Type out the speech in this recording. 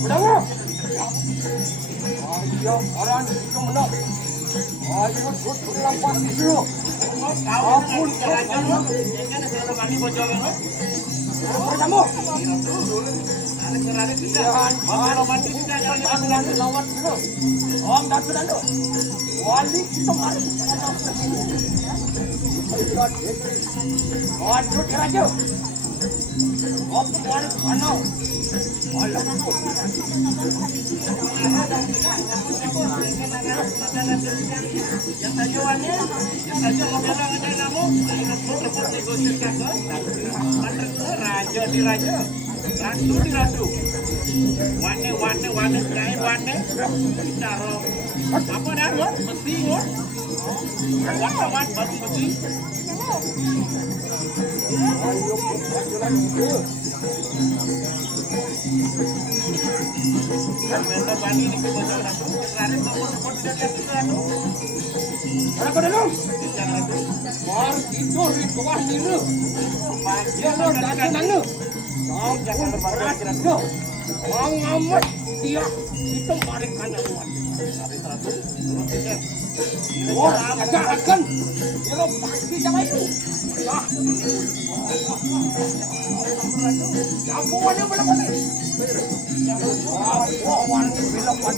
Berapa? Ayo, orang itu menang. Ayo, ikut berlampas dulu. Ampun, kamu. Kamu. Lawan dulu. Om dan dulu. Wali kita mari. Waduh, raja. Om wali mana? Alah tu. Yang tajuannya, yang tajuan mobilnya ngecek kamu, repot negosiasi kakak. Raja di raja, ratu di ratu. Wane, kain wane. Kita roh. Apa dah buat? Mesti buat. Wat baru mesti. Ayo, jalan dulu. Bentar bani ni kita jalan tu. Kerana semua tidak lihat kita tu. Mana kau dulu? Jangan tu. Mar itu ritual dulu. Dia lo datang dulu. Kau jangan berbarat tu. Orang amat dia itu marik kanan luar. Hari satu, wah, agak akan. Dia lo pasti jangan itu. Apa warna belakang ni? Wah, warna belakang.